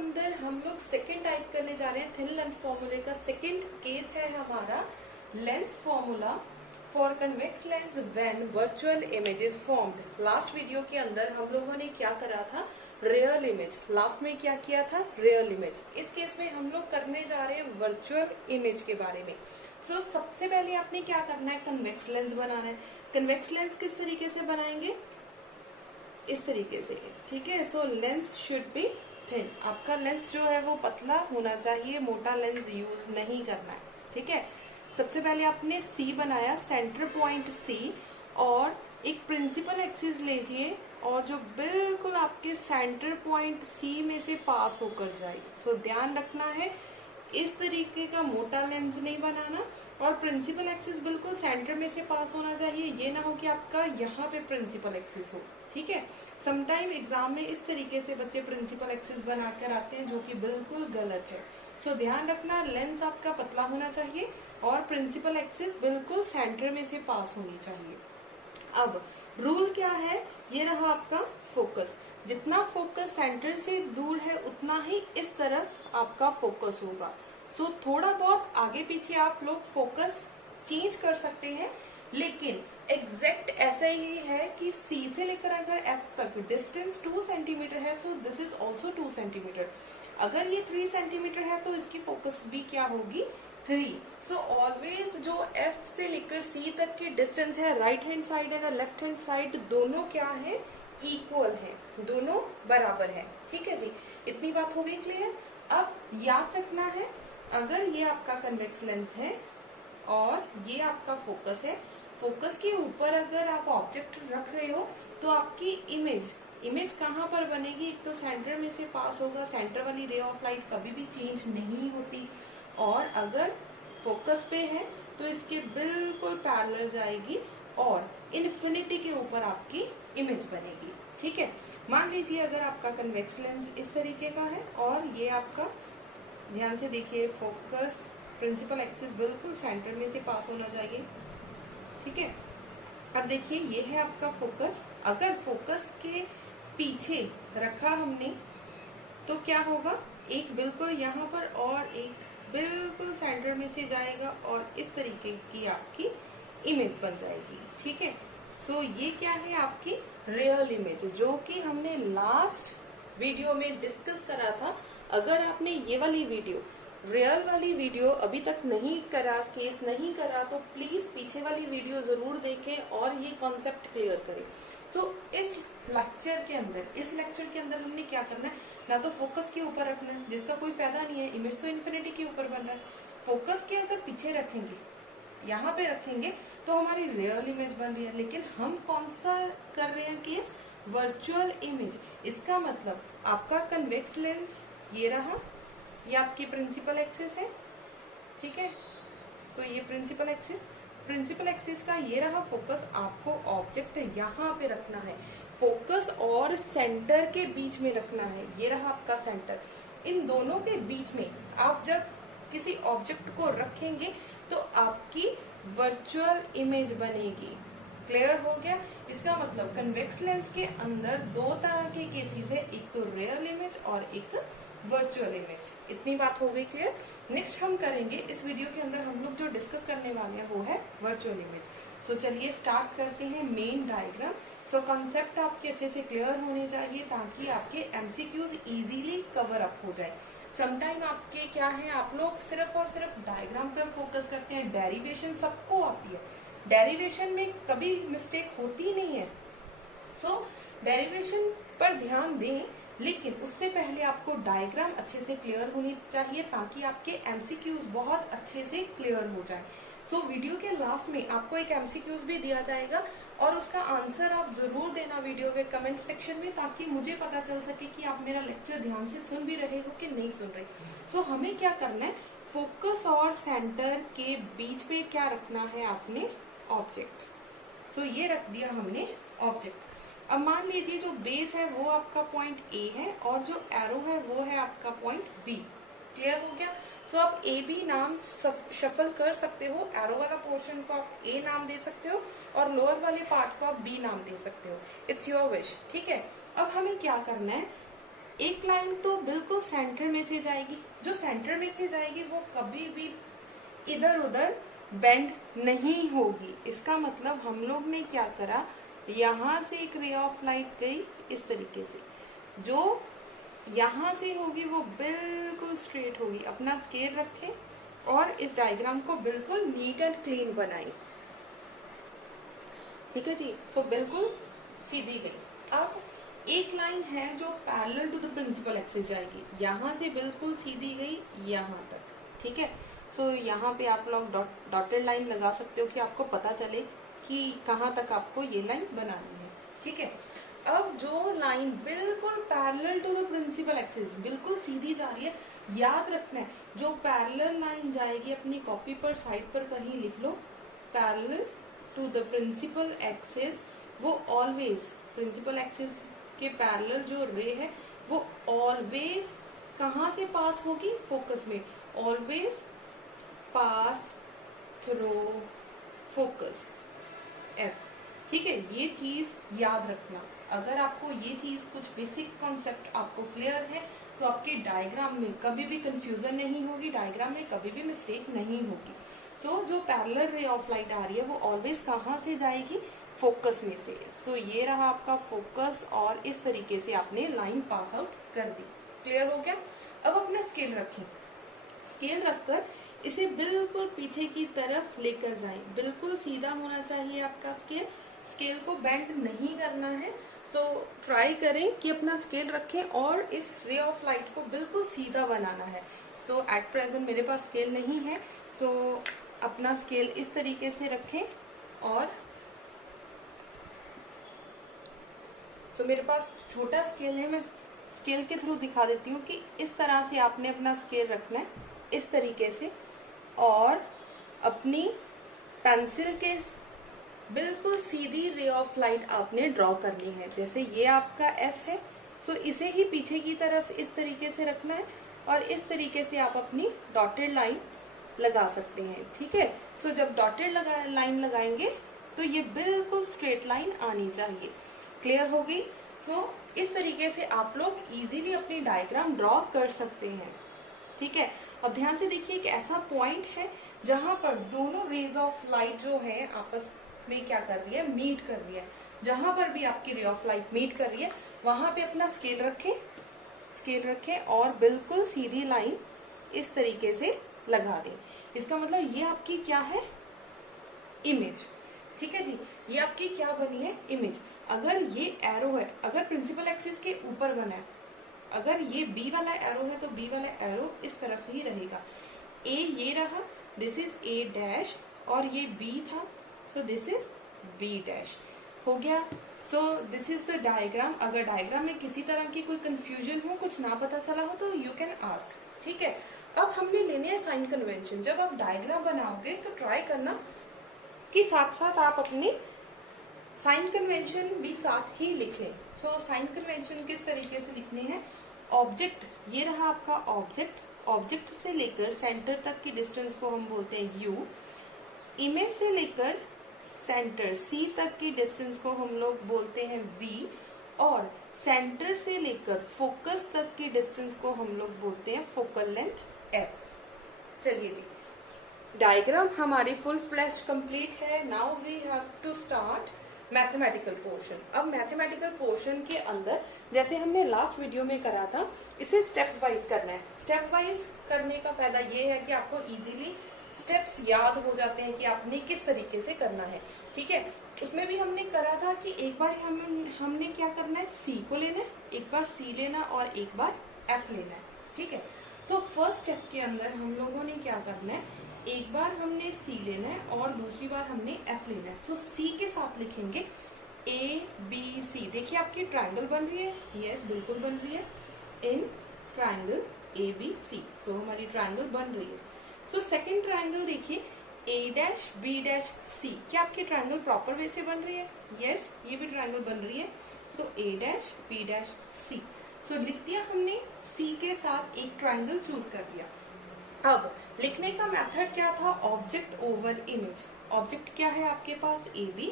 अंदर हम लोग सेकेंड टाइप करने जा रहे हैं थिन लेंस फॉर्मूले का। सेकेंड केस है हमारा lens formula for convex lens when virtual image is formed. Last video के अंदर हम लोगों ने क्या करा था, रियल इमेज। लास्ट में क्या किया था, रियल इमेज। इस केस में हम लोग करने जा रहे हैं वर्चुअल इमेज के बारे में। सबसे पहले आपने क्या करना है, कन्वेक्स लेंस बनाना है। कन्वेक्स लेंस किस तरीके से बनाएंगे, इस तरीके से, ठीक है। Lens should be thin. आपका लेंस जो है वो पतला होना चाहिए, मोटा लेंस यूज नहीं करना है, ठीक है। सबसे पहले आपने सी बनाया, सेंटर पॉइंट सी, और एक प्रिंसिपल एक्सिस लीजिए और जो बिल्कुल आपके सेंटर पॉइंट सी में से पास होकर जाए। ध्यान रखना है, इस तरीके का मोटा लेंस नहीं बनाना, और प्रिंसिपल एक्सिस बिल्कुल सेंटर में से पास होना चाहिए। ये ना हो कि आपका यहाँ पे प्रिंसिपल एक्सिस हो, ठीक है। समटाइम एग्जाम में इस तरीके से बच्चे प्रिंसिपल एक्सिस बनाकर आते हैं, जो कि बिल्कुल गलत है। ध्यान रखना, लेंस आपका पतला होना चाहिए और प्रिंसिपल एक्सिस बिल्कुल सेंटर में से पास होनी चाहिए। अब रूल क्या है, ये रहा आपका फोकस। जितना फोकस सेंटर से दूर है उतना ही इस तरफ आपका फोकस होगा। थोड़ा बहुत आगे पीछे आप लोग फोकस चेंज कर सकते हैं, लेकिन एग्जैक्ट ऐसा ही है कि सी से लेकर अगर एफ तक डिस्टेंस 2 सेंटीमीटर है, दिस इज ऑल्सो 2 सेंटीमीटर। अगर ये 3 सेंटीमीटर है तो इसकी फोकस भी क्या होगी, 3। ऑलवेज जो एफ से लेकर सी तक की डिस्टेंस है, राइट हैंड साइड है लेफ्ट हैंड साइड, दोनों क्या है, इक्वल है, दोनों बराबर है, ठीक है जी। इतनी बात हो गई क्लियर। अब याद रखना है, अगर ये आपका कन्वेक्स लेंस है और ये आपका फोकस है, फोकस के ऊपर अगर आप ऑब्जेक्ट रख रहे हो तो आपकी इमेज कहाँ पर बनेगी, एक तो सेंटर में से पास होगा। सेंटर वाली रे ऑफ लाइट कभी भी चेंज नहीं होती, और अगर फोकस पे है तो इसके बिल्कुल पैरेलल जाएगी और इन्फिनिटी के ऊपर आपकी इमेज बनेगी, ठीक है। मान लीजिए अगर आपका कन्वेक्स लेंस इस तरीके का है और ये आपका, ध्यान से देखिए, फोकस प्रिंसिपल एक्सिस बिल्कुल सेंटर में से पास होना चाहिए, ठीक है। अब देखिए ये है आपका फोकस। अगर फोकस के पीछे रखा हमने तो क्या होगा, एक बिल्कुल यहाँ पर और एक बिल्कुल सेंटर में से जाएगा और इस तरीके की आपकी इमेज बन जाएगी, ठीक है। ये क्या है, आपकी रियल इमेज, जो कि हमने लास्ट वीडियो में डिस्कस करा था। अगर आपने ये वाली वीडियो, रियल वाली वीडियो अभी तक नहीं करा, केस नहीं करा, तो प्लीज पीछे वाली वीडियो जरूर देखें और ये कॉन्सेप्ट क्लियर करें। इस लेक्चर के अंदर हमने क्या करना है, ना तो फोकस के ऊपर रखना है, जिसका कोई फायदा नहीं है, इमेज तो इन्फिनिटी के ऊपर बन रहा है। फोकस के अगर पीछे रखेंगे, यहाँ पे रखेंगे, तो हमारी रियल इमेज बन रही है। लेकिन हम कौन सा कर रहे हैं केस, वर्चुअल इमेज। इसका मतलब आपका कन्वेक्स लेंस ये रहा, ये आपकी प्रिंसिपल एक्सिस है, ठीक है। ये प्रिंसिपल एक्सिस का ये रहा फोकस। आपको ऑब्जेक्ट यहाँ पे रखना है, फोकस और सेंटर के बीच में रखना है। ये रहा आपका सेंटर। इन दोनों के बीच में आप जब किसी ऑब्जेक्ट को रखेंगे तो आपकी वर्चुअल इमेज बनेगी। क्लियर हो गया। इसका मतलब कन्वेक्स लेंस के अंदर दो तरह के केसेस है, एक तो रियल इमेज और एक वर्चुअल इमेज। इतनी बात हो गई क्लियर। नेक्स्ट हम करेंगे इस वीडियो के अंदर, हम लोग जो डिस्कस करने वाले हैं वो है वर्चुअल इमेज। चलिए स्टार्ट करते हैं मेन डायग्राम। कॉन्सेप्ट आपके अच्छे से क्लियर होने चाहिए ताकि आपके एमसीक्यूज इजीली कवर अप हो जाए। समटाइम आपके क्या है, आप लोग सिर्फ और सिर्फ डायग्राम पर फोकस करते हैं, डेरिवेशन सबको आती है, डेरिवेशन में कभी मिस्टेक होती नहीं है। डेरिवेशन पर ध्यान दें, लेकिन उससे पहले आपको डायग्राम अच्छे से क्लियर होनी चाहिए ताकि आपके एमसीक्यूज बहुत अच्छे से क्लियर हो जाए। वीडियो के लास्ट में आपको एक एमसीक्यूज भी दिया जाएगा और उसका आंसर आप जरूर देना वीडियो के कमेंट सेक्शन में, ताकि मुझे पता चल सके कि आप मेरा लेक्चर ध्यान से सुन भी रहे हो कि नहीं सुन रहे। हमें क्या करना है, फोकस और सेंटर के बीच में क्या रखना है आपने, ऑब्जेक्ट। ये रख दिया हमने ऑब्जेक्ट। अब मान लीजिए जो बेस है वो आपका पॉइंट ए है और जो एरो है वो है आपका पॉइंट बी। क्लियर हो गया। आप ए बी नाम शफल कर सकते हो, एरो वाला पोर्शन को आप ए नाम दे सकते हो और लोअर वाले पार्ट को आप बी नाम दे सकते हो, इट्स योर विश, ठीक है। अब हमें क्या करना है, एक लाइन तो बिल्कुल सेंटर में से जाएगी, जो सेंटर में से जाएगी वो कभी भी इधर उधर बेंड नहीं होगी। इसका मतलब हम लोग ने क्या करा, यहाँ से एक रे ऑफ लाइट गई इस तरीके से, जो यहाँ से होगी वो बिल्कुल स्ट्रेट होगी। अपना स्केल रखें और इस डायग्राम को बिल्कुल नीट एंड क्लीन बनाएं। ठीक है जी, सो बिल्कुल सीधी गई। अब एक लाइन है जो parallel to the principal axis जाएगी, यहाँ से बिल्कुल सीधी गई यहाँ तक। ठीक है, सो यहाँ पे आप लोग डॉटेड लाइन लगा सकते हो कि आपको पता चले कि कहाँ तक आपको ये लाइन बनानी है। ठीक है, अब जो लाइन बिल्कुल parallel to the principal axis बिल्कुल सीधी जा रही है, याद रखना है जो पैरेलल लाइन जाएगी अपनी कॉपी पर साइड पर कहीं लिख लो, parallel to the principal axis, वो ऑलवेज प्रिंसिपल एक्सिस के पैरेलल जो रे है वो ऑलवेज कहाँ से पास होगी, फोकस में, always pass through focus F. ठीक है, ये चीज याद रखना। अगर आपको ये चीज कुछ बेसिक कॉन्सेप्ट आपको क्लियर है तो आपके डायग्राम में कभी भी कंफ्यूजन नहीं होगी, डायग्राम में कभी भी मिस्टेक नहीं होगी। सो जो पैरेलल रे ऑफ लाइट आ रही है वो ऑलवेज कहाँ से जाएगी, फोकस में से। सो ये रहा आपका फोकस और इस तरीके से आपने लाइन पास आउट कर दी। क्लियर हो गया। अब अपना स्केल रखें, स्केल रखकर इसे बिल्कुल पीछे की तरफ लेकर जाएं। बिल्कुल सीधा होना चाहिए आपका स्केल, स्केल को बेंड नहीं करना है। सो ट्राई करें कि अपना स्केल रखें और इस रे ऑफ लाइट को बिल्कुल सीधा बनाना है। सो एट प्रेजेंट मेरे पास स्केल नहीं है, सो अपना स्केल इस तरीके से रखें और मेरे पास छोटा स्केल है, मैं स्केल के थ्रू दिखा देती हूँ कि इस तरह से आपने अपना स्केल रखना है, इस तरीके से, और अपनी पेंसिल के बिल्कुल सीधी रे ऑफ लाइट आपने ड्रॉ करनी है। जैसे ये आपका एफ है, सो इसे ही पीछे की तरफ इस तरीके से रखना है और इस तरीके से आप अपनी डॉटेड लाइन लगा सकते हैं। ठीक है, सो जब डॉटेड लाइन लगाएंगे तो ये बिल्कुल स्ट्रेट लाइन आनी चाहिए। क्लियर हो गई। सो इस तरीके से आप लोग इजीली अपनी डायग्राम ड्रॉ कर सकते हैं। ठीक है, अब ध्यान से देखिए एक ऐसा पॉइंट है जहां पर दोनों रेज ऑफ लाइट जो है आपस में क्या कर रही है, मीट कर रही है। जहां पर भी आपकी रे ऑफ लाइट मीट कर रही है वहां पे अपना स्केल रखें और बिल्कुल सीधी लाइन इस तरीके से लगा दें। इसका मतलब ये आपकी क्या है, इमेज। ठीक है जी, ये आपकी क्या बनी है, इमेज। अगर ये एरो है, अगर प्रिंसिपल एक्सिस के ऊपर बना है, अगर ये बी वाला एरो है तो बी वाला एरो इस तरफ ही रहेगा। ए ये रहा, दिस इज ए डैश, और ये बी था, so this is B dash. हो गया। So this is the diagram. अगर डायग्राम में किसी तरह की कोई कंफ्यूजन हो, कुछ ना पता चला हो तो यू कैन आस्क। ठीक है, अब हमने लेने हैं साइन कन्वेंशन। जब आप डायग्राम बनाओगे तो ट्राई करना कि साथ साथ आप अपने साइन कन्वेंशन भी साथ ही लिखें। सो साइन कन्वेंशन किस तरीके से लिखने हैं, ऑब्जेक्ट, ये रहा आपका ऑब्जेक्ट, ऑब्जेक्ट से लेकर सेंटर तक की डिस्टेंस को हम बोलते हैं यू, इमेज से लेकर सेंटर सी तक की डिस्टेंस को हम लोग बोलते हैं वी, और सेंटर से लेकर फोकस तक की डिस्टेंस को हम लोग बोलते हैं फोकल लेंथ एफ। चलिए जी, डायग्राम हमारी फुल फ्लैश कंप्लीट है। Now we have to start mathematical portion. अब मैथमेटिकल पोर्शन के अंदर जैसे हमने लास्ट वीडियो में करा था, इसे स्टेप वाइज करना है। स्टेप वाइज करने का फायदा ये है कि आपको इजीली स्टेप्स याद हो जाते हैं कि आपने किस तरीके से करना है। ठीक है, उसमें भी हमने करा था कि एक बार हमने क्या करना है, सी को लेना है, एक बार सी लेना और एक बार एफ लेना है। ठीक है, सो फर्स्ट स्टेप के अंदर हम लोगों ने क्या करना है, एक बार हमने सी लेना है और दूसरी बार हमने एफ लेना है। सो सी के साथ लिखेंगे ए बी सी। देखिए आपकी ट्रायंगल बन रही है, यस बिल्कुल बन रही है, इन ट्रायंगल ए बी सी। सो हमारी ट्रायंगल बन रही है। सो सेकंड ट्रायंगल देखिए, ए डैश बी डैश सी। क्या आपकी ट्रायंगल प्रॉपर वे से बन रही है, यस ये भी ट्रायंगल बन रही है। सो ए डैश बी डैश सी। सो लिख दिया हमने, सी के साथ एक ट्रायंगल चूज कर दिया। अब लिखने का मेथड क्या था, ऑब्जेक्ट ओवर इमेज। ऑब्जेक्ट क्या है आपके पास, ए बी,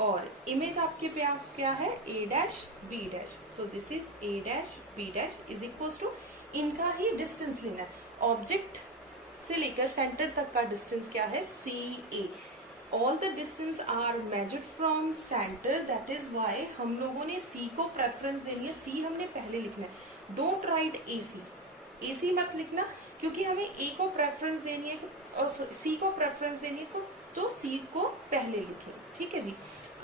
और इमेज आपके पास क्या है a dash b dash, so this is a dash b dash is equal to, इनका ही डिस्टेंस लेना है। ऑब्जेक्ट से लेकर सेंटर तक का डिस्टेंस क्या है, CA। All the distance are measured from centre, that is why हम लोगों ने C को प्रेफरेंस देनी है, C हमने पहले लिखना है। डोंट राइट AC मत लिखना, क्योंकि हमें A को प्रेफरेंस देनी है और C को प्रेफरेंस देनी है, तो C को पहले लिखें, ठीक है जी।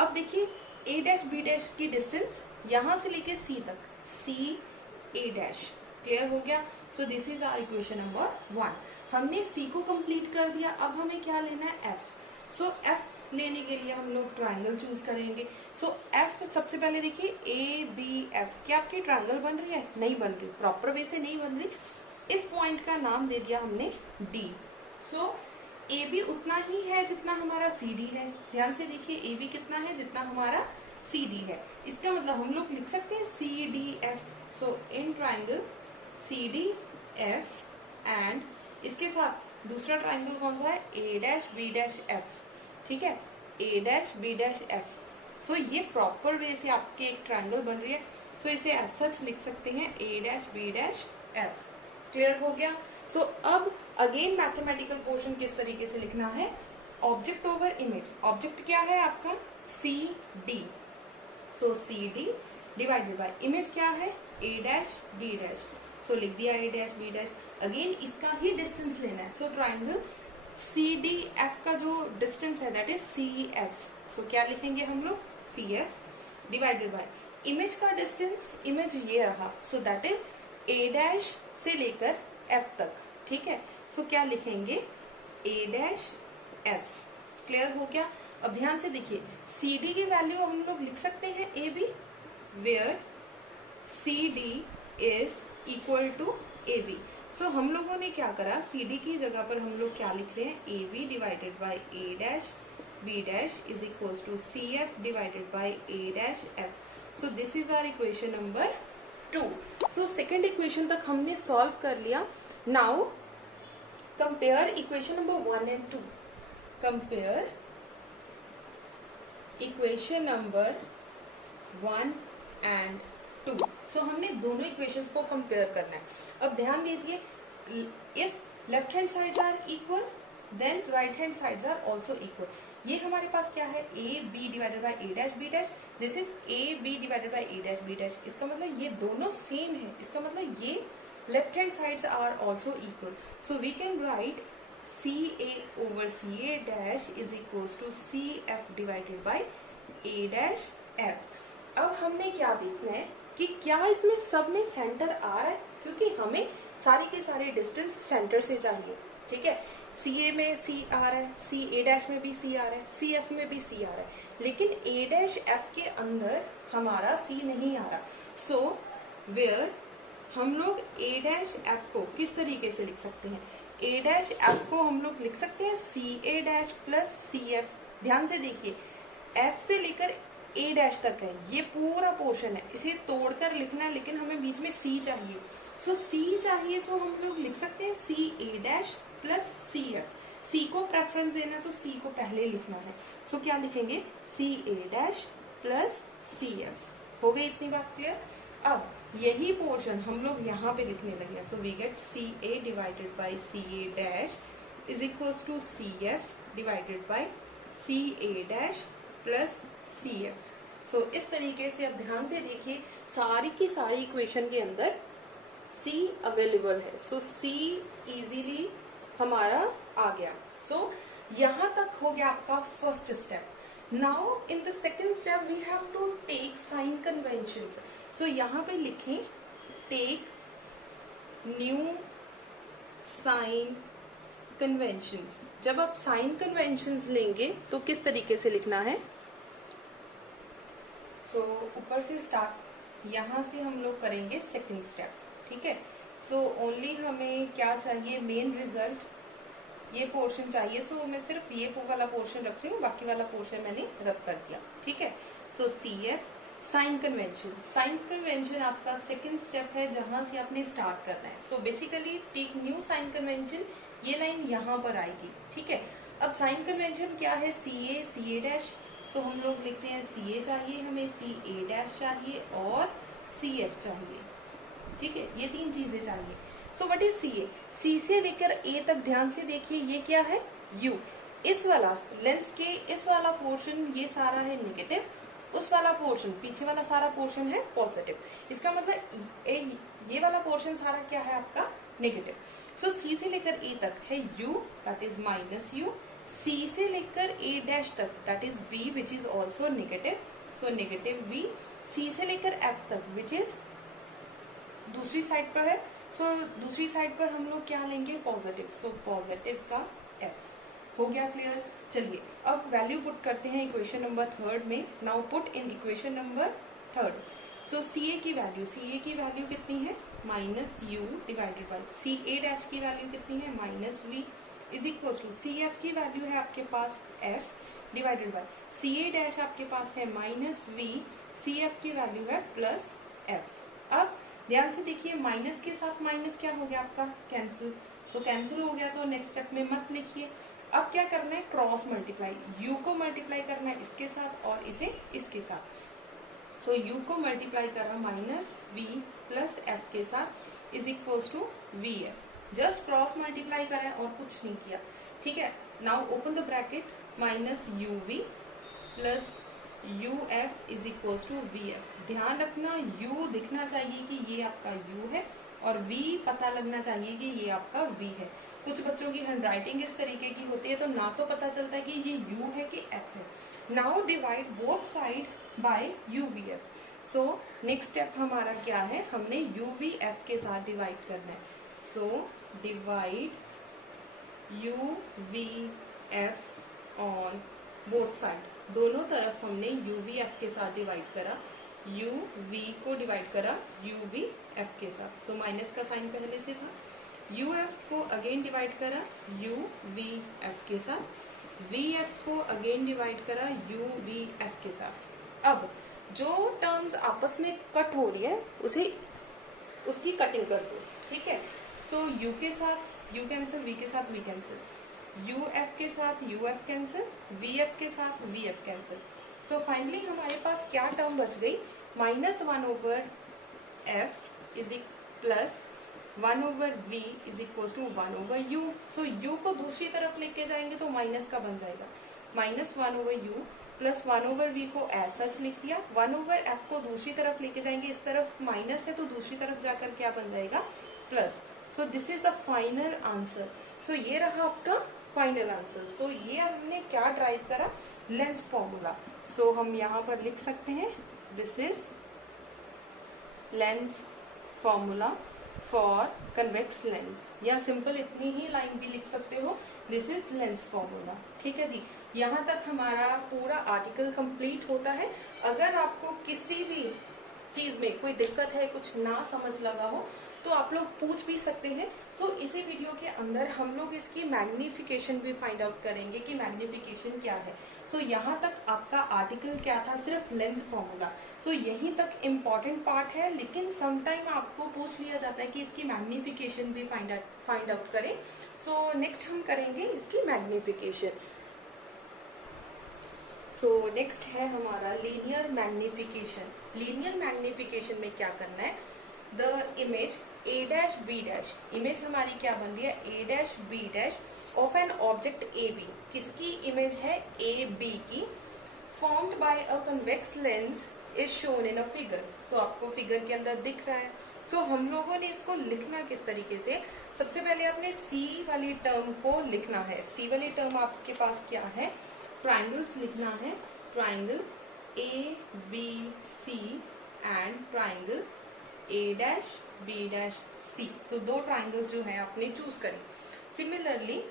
अब देखिए A डैश B डैश की डिस्टेंस यहां से लेके C तक, CA डैश, क्लियर हो गया। So this is our equation number 1। हमने C को कंप्लीट कर दिया, अब हमें क्या लेना है, F। सो F लेने के लिए हम लोग ट्राइंगल चूज करेंगे। सो F सबसे पहले देखिए ABF, क्या आपकी ट्राइंगल बन रही है, नहीं बन रही, प्रॉपर वे से नहीं बन रही। इस पॉइंट का नाम दे दिया हमने D। सो AB उतना ही है जितना हमारा CD है, ध्यान से देखिए AB कितना है, जितना हमारा CD है। इसका मतलब हम लोग लिख सकते हैं CDF। So in triangle CDF and इसके साथ दूसरा ट्राइंगल कौन सा है, A dash B dash F, ठीक है, A dash B dash F। सो ये प्रॉपर वे से आपके एक ट्राइंगल बन रही है, सो इसे एज सच लिख सकते हैं A dash B dash F। Clear हो गया। सो अब अगेन मैथमेटिकल पोर्शन किस तरीके से लिखना है, ऑब्जेक्ट ओवर इमेज। ऑब्जेक्ट क्या है आपका CD, so CD divided by image क्या है A डैश B डैश, सो लिख दिया A dash B dash. Again इसका ही डिस्टेंस लेना है, सो ट्राइंगल CDF का जो डिस्टेंस है दैट इज CF। सो क्या लिखेंगे हम लोग, CF डिवाइडेड बाय इमेज का डिस्टेंस, इमेज ये रहा, so that is A dash से लेकर F तक, ठीक है। सो क्या लिखेंगे, A डैश F। क्लियर हो गया। अब ध्यान से देखिए CD की वैल्यू हम लोग लिख सकते हैं AB, where CD is equal to AB। So हम लोगों ने क्या करा, CD की जगह पर हम लोग क्या लिख रहे हैं, AB divided by A dash B dash is equal to CF divided by A dash F। So this is our equation number 2। So second equation तक हमने सॉल्व कर लिया। Now compare equation number 1 and 2। Compare equation number 1 and 2। So हमने दोनों equations को compare करना है। अब ध्यान दीजिए, if left hand sides are equal then right hand sides are also equal. ये हमारे पास क्या है, AB divided by A dash B dash, this is AB divided by A dash B dash. इसका मतलब ये दोनों सेम है, इसका मतलब ये left hand sides are also equal. So we can write CA over CA dash is equal to CF divided by A dash F। अब हमने क्या देखना है कि क्या इसमें सब में सेंटर आ रहा है, क्योंकि हमें सारे के सारे डिस्टेंस सेंटर से चाहिए, ठीक है। CA में C आ रहा है, CA डैश में भी C आ रहा है, CF में भी C आ रहा है, लेकिन A डैश F के अंदर हमारा C नहीं आ रहा। सो वेयर हम लोग A डैश F को किस तरीके से लिख सकते हैं, A डैश F को हम लोग लिख सकते हैं CA डैश प्लस CF। ध्यान से देखिए F से लेकर A डैश तक है, ये पूरा पोर्शन है, इसे तोड़कर लिखना है, लेकिन हमें बीच में C चाहिए। सो C चाहिए, सो हम लोग लिख सकते हैं CA dash plus CF। C को प्रेफरेंस देना है तो C को पहले लिखना है। सो क्या लिखेंगे, CA डैश प्लस CF। हो गई इतनी बात क्लियर। अब यही पोर्शन हम लोग यहाँ पे लिखने लगे, so we get CA divided by CA dash is equal to CF divided by CA dash plus CF। सो इस तरीके से अब ध्यान से देखिए सारी की सारी इक्वेशन के अंदर C अवेलेबल है। सो C इजीली हमारा आ गया। सो यहाँ तक हो गया आपका first step. Now in the second step we have to take sign conventions. So यहाँ पे लिखें टेक न्यू साइन कन्वेंशंस। जब आप साइन कन्वेंशंस लेंगे तो किस तरीके से लिखना है, सो ऊपर से स्टार्ट, यहाँ से हम लोग करेंगे सेकेंड स्टेप, ठीक है। सो ओनली हमें क्या चाहिए, मेन रिजल्ट, ये पोर्शन चाहिए। सो मैं सिर्फ ये वाला पोर्शन रख रही हूँ, बाकी वाला पोर्शन मैंने रख कर दिया, ठीक है। So CF sign convention. Sign convention आपका सेकेंड स्टेप है जहां से आपने स्टार्ट करना है। So basically take new sign convention, ये लाइन यहाँ पर आएगी, ठीक है। अब साइन कन्वेंशन क्या है, CA CA डैश सो हम लोग लिखते हैं सी ए चाहिए, हमें सी ए डैश चाहिए और सी एफ चाहिए। ठीक है, ये तीन चीजें चाहिए। So what is C A? C से लेकर ए तक ध्यान से देखिए, ये क्या है? यू। इस वाला लेंस के इस वाला पोर्शन ये सारा है नेगेटिव, उस वाला पोर्शन पीछे वाला सारा पोर्शन है पॉजिटिव। इसका मतलब ये वाला पोर्शन सारा क्या है आपका? नेगेटिव। सो सी से लेकर ए तक है u, that is minus u। सी से लेकर ए डैश तक that is v, which is also negative, so negative v। सी से लेकर f तक विच इज दूसरी साइड पर है, सो दूसरी साइड पर हम लोग क्या लेंगे? पॉजिटिव, सो पॉजिटिव का f। हो गया क्लियर? चलिए अब वैल्यू पुट करते हैं इक्वेशन नंबर 3 में। Now put in equation number 3। So C A की वैल्यू कितनी है? Minus u divided by C A dash की वैल्यू कितनी है? Minus v is equal to C F की वैल्यू है आपके पास F divided by C A dash आपके पास है माइनस वी, सी एफ की वैल्यू है प्लस एफ। अब ध्यान से देखिए, माइनस के साथ माइनस क्या हो गया आपका? कैंसिल। सो कैंसिल हो गया तो नेक्स्ट स्टेप में मत लिखिए। अब क्या करना है? क्रॉस मल्टीप्लाई, यू को मल्टीप्लाई करना है इसके साथ और इसे इसके साथ। सो यू को मल्टीप्लाई करा माइनस वी प्लस एफ के साथ is equal to v f. Just cross multiply करा और कुछ नहीं किया। ठीक है, now open the bracket, minus u v plus u f is equal to v f. ध्यान रखना, यू दिखना चाहिए कि ये आपका यू है और वी पता लगना चाहिए कि ये आपका वी है। कुछ बच्चों की हैंडराइटिंग इस तरीके की होती है तो ना तो पता चलता है कि ये यू है कि एफ है। Now divide both side by you V F. So next step हमारा क्या है? हमने यू वी एफ के साथ डिवाइड करना है। So divide you V F on both side, दोनों तरफ हमने यू वी एफ के साथ डिवाइड करा। यू वी को डिवाइड करा यू वी एफ के साथ। सो माइनस का साइन पहले से था। यू एफ को अगेन डिवाइड करा यू वी एफ के साथ। वी एफ को अगेन डिवाइड करा यू वी एफ के साथ। अब जो टर्म्स आपस में कट हो रही है उसकी कटिंग कर दो। ठीक है, सो यू के साथ यू कैंसिल, वी के साथ वी कैंसिल, यू एफ के साथ u f cancel, v f के साथ v f cancel. So finally हमारे पास क्या टर्म बच गई? Minus 1 over f is plus 1 over v is equal to 1 over u। So u को दूसरी तरफ लेके जाएंगे तो माइनस का बन जाएगा, minus 1 over u plus 1 over v को एज सच लिख दिया। 1 ओवर f को दूसरी तरफ लेके जाएंगे, इस तरफ माइनस है तो दूसरी तरफ जाकर क्या बन जाएगा? Plus. So this is the final answer. सो ये रहा आपका फाइनल आंसर। सो ये हमने क्या ड्राइव करा? Lens formula. सो हम यहाँ पर लिख सकते हैं this is lens formula for convex lens, या सिंपल इतनी ही लाइन भी लिख सकते हो, दिस इज लेंस फॉर्मूला। ठीक है जी, यहाँ तक हमारा पूरा आर्टिकल कंप्लीट होता है। अगर आपको किसी भी चीज में कोई दिक्कत है, कुछ ना समझ लगा हो तो आप लोग पूछ भी सकते हैं। सो इसी वीडियो के अंदर हम लोग इसकी मैग्निफिकेशन भी फाइंड आउट करेंगे कि मैग्निफिकेशन क्या है। सो यहाँ तक आपका आर्टिकल क्या था? सिर्फ लेंस फॉर्मूला। सो यहीं तक इम्पॉर्टेंट पार्ट है, लेकिन समटाइम आपको पूछ लिया जाता है कि इसकी मैग्निफिकेशन भी फाइंड आउट करें। सो नेक्स्ट हम करेंगे इसकी मैग्निफिकेशन। सो नेक्स्ट है हमारा लीनियर मैग्निफिकेशन। लीनियर मैग्निफिकेशन में क्या करना है? The image A dash B dash, image हमारी क्या बन रही है? A dash B dash of an object A B. किसकी इमेज है? ए बी की। Formed by a convex lens is shown in a figure. So आपको फिगर के अंदर दिख रहा है। सो हम लोगों ने इसको लिखना किस तरीके से? सबसे पहले आपने सी वाली टर्म को लिखना है। सी वाली टर्म आपके पास क्या है? ट्राइंगल्स लिखना है, triangle A B C and triangle A dash B dash C. So दो ट्राइंगल्स जो है आपने चूज करें। सिमिलरली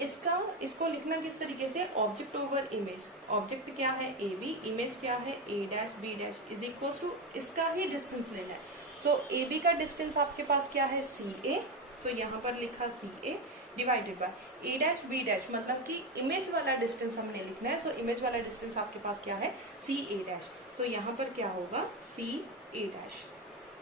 इसको लिखना किस तरीके से? Object over image. ऑब्जेक्ट क्या है? ए बी, इमेज क्या है? A dash B dash is equal to इसका ही डिस्टेंस लेना है। सो ए बी का डिस्टेंस आपके पास क्या है? सी ए। सो यहाँ पर लिखा C A divided by A dash B dash, मतलब कि इमेज वाला डिस्टेंस हमने लिखना है। सो इमेज वाला डिस्टेंस आपके पास क्या है? सी ए डैश। सो यहाँ पर क्या होगा? सी ए डैश।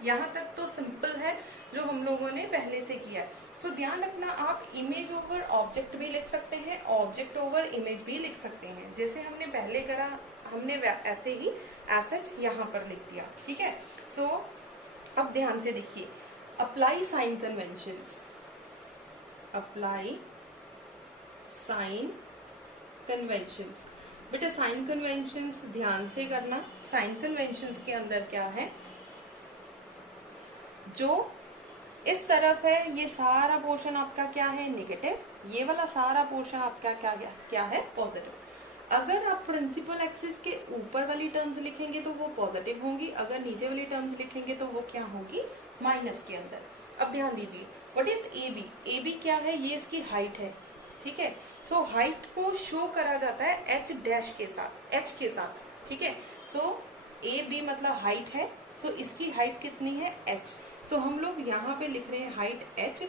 यहाँ तक तो सिंपल है जो हम लोगों ने पहले से किया है। सो ध्यान रखना, आप इमेज ओवर ऑब्जेक्ट भी लिख सकते हैं, ऑब्जेक्ट ओवर इमेज भी लिख सकते हैं। जैसे हमने पहले करा, हमने ऐसे ही एसएच यहाँ पर लिख दिया, ठीक है। सो अब ध्यान से देखिए, apply sign conventions, apply sign conventions. बेटा साइन कन्वेंशंस ध्यान से करना। साइन कन्वेंशंस के अंदर क्या है, जो इस तरफ है ये सारा पोर्शन आपका क्या है, नेगेटिव, ये वाला सारा पोर्शन आपका क्या है, पॉजिटिव। अगर आप प्रिंसिपल एक्सिस के ऊपर वाली टर्म्स लिखेंगे तो वो पॉजिटिव होंगी, अगर नीचे वाली टर्म्स लिखेंगे तो वो क्या होगी, माइनस के अंदर। अब ध्यान दीजिए, what is A B, A B क्या है, ये इसकी हाइट है, ठीक है। सो हाइट को शो करा जाता है एच डैश के साथ, एच के साथ, ठीक है। सो ए बी मतलब हाइट है, सो इसकी हाइट कितनी है, एच। सो हम लोग यहाँ पे लिख रहे हैं हाइट एच,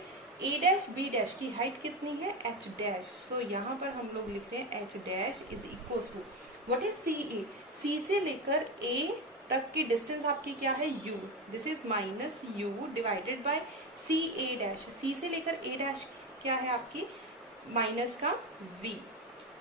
ए डैश बी डैश की हाइट कितनी है, एच डैश। सो यहाँ पर हम लोग लिख रहे हैं h dash is equal to what is C A, C से लेकर ए तक की डिस्टेंस आपकी क्या है, u, this is minus u divided by C A dash, C से लेकर ए डैश क्या है आपकी, माइनस का v,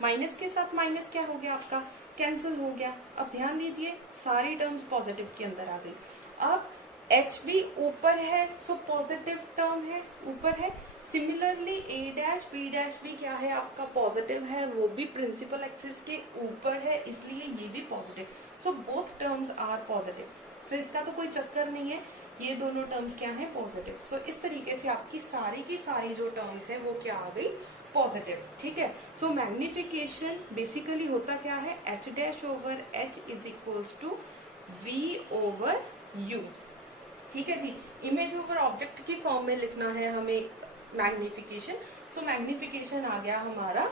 माइनस के साथ माइनस क्या हो गया आपका, कैंसिल हो गया। अब ध्यान दीजिए, सारी टर्म्स पॉजिटिव के अंदर आ गई। अब एच भी ऊपर है, सो पॉजिटिव टर्म है, ऊपर है। सिमिलरली ए डैश बी डैश भी क्या है आपका, पॉजिटिव है, वो भी प्रिंसिपल एक्सिस के ऊपर है, इसलिए ये भी positive. So both terms are positive. So इसका तो कोई चक्कर नहीं है, ये दोनों टर्म्स क्या है, पॉजिटिव। सो इस तरीके से आपकी सारी की सारी जो टर्म्स है वो क्या आ गई, पॉजिटिव, ठीक है। सो मैग्निफिकेशन बेसिकली होता क्या है, h dash over h is equals to v over u, ठीक है जी। इमेज ओवर ऑब्जेक्ट की फॉर्म में लिखना है हमें मैग्निफिकेशन। सो मैग्निफिकेशन आ गया हमारा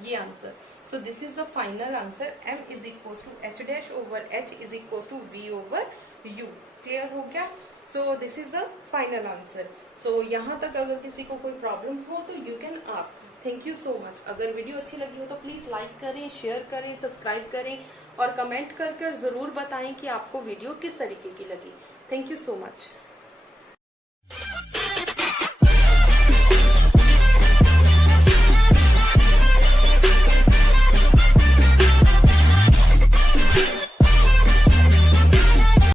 ये answer. So this is the final answer, m is equal to h dash over h is equal to v over u. Clear हो गया। So this is the final answer. So यहाँ तक अगर किसी को कोई प्रॉब्लम हो तो you can ask. Thank you so much. अगर वीडियो अच्छी लगी हो तो प्लीज लाइक करें, शेयर करें, सब्सक्राइब करें और कमेंट कर जरूर बताएं कि आपको वीडियो किस तरीके की लगी। Thank you so much.